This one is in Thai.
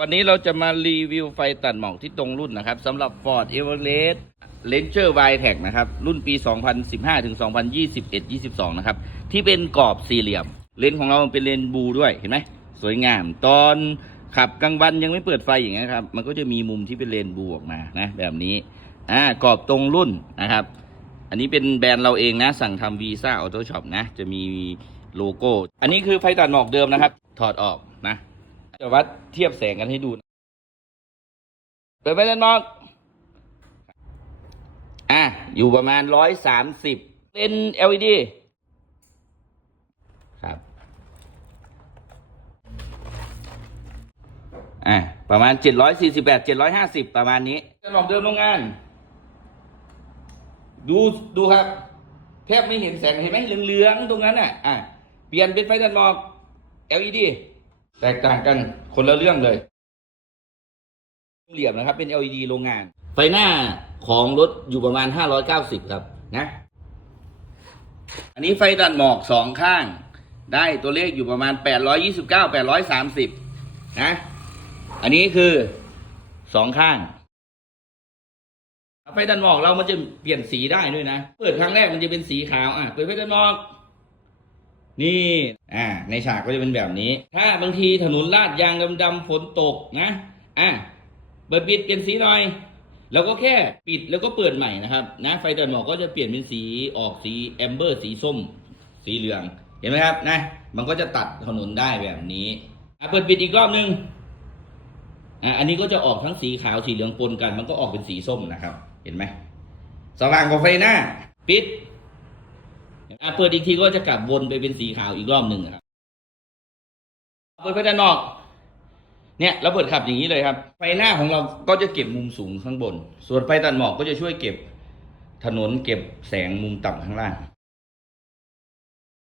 วันนี้เราจะมารีวิวไฟตัดหมอกที่ตรงรุ่นนะครับสำหรับ Ford Everest Ranger w i t e c นะครับ รุ่นปี 2015 ถึง 2021 22 นะครับ ที่เป็นกรอบสี่เหลี่ยม เลนส์ของเรามันเป็นเลนส์บูด้วยเห็นไหม สวยงาม ตอนขับกลางวันยังไม่เปิดไฟอย่างเงี้ยครับ มันก็จะมีมุมที่เป็นเลนส์บูออกมานะแบบนี้อ่ากรอบตรงรุ่นนะครับ อันนี้เป็นแบรนด์เราเองนะ สั่งทำวีซ่าออโต้ช็อปนะ จะมีโลโก้ อันนี้คือไฟตัดหมอกเดิมนะครับ ถอดออกนะ จะวัดเทียบแสงกันให้ดูเปิดไฟตัดหมอก อะ อยู่ประมาณร้อยสามสิบเลน LED ครับ อะ ประมาณเจ็ดร้อยสี่สิบแปดเจ็ดร้อยห้าสิบประมาณนี้ตัดหมอกเดิมโรงงาน ดูดูครับ แทบไม่เห็นแสงเห็นไหมเหลืองๆตรงนั้นน่ะ อะ เปลี่ยนเป็นไฟตัดหมอก LED แตกต่างกันคนละเรื่องเลย เหลี่ยมนะครับ เป็น LED โรงงาน ไฟหน้าของรถอยู่ประมาณ 590 ครับนะ อันนี้ไฟตัดหมอกสองข้าง ได้ตัวเลขอยู่ประมาณ 829 830 นะ อันนี้คือสองข้าง ไฟตัดหมอกเรามันจะเปลี่ยนสีได้ด้วยนะ เปิดครั้งแรกมันจะเป็นสีขาว อะ เปิดไฟตัดหมอก นี่อ่าในฉากก็จะเป็นแบบนี้ ถ้าบางทีถนนลาดยางดำๆฝนตกนะอะเปิดปิดเปลี่ยนสีหน่อย แล้วก็แค่ปิดแล้วก็เปิดใหม่นะครับนะไฟตัดหมอกก็จะเปลี่ยนเป็นสีออกสีแอมเบอร์ สีส้ม สีเหลือง เห็นไหมครับนะมันก็จะตัดถนนได้แบบนี้อะเปิดปิดอีกรอบนึงอะอันนี้ก็จะออกทั้งสีขาวสีเหลืองปนกัน มันก็ออกเป็นสีส้มนะครับ เห็นไหมสว่างกว่าไฟหน้า ปิด อะเปิดอีกทีก็จะกลับวนไปเป็นสีขาวอีกรอบหนึ่งครับเปิดไฟด้านนอก เนี่ยเราเปิดขับอย่างนี้เลยครับ ไฟหน้าของเราก็จะเก็บมุมสูงข้างบน ส่วนไฟตัดหมอกก็จะช่วยเก็บถนนเก็บแสงมุมต่ำข้างล่าง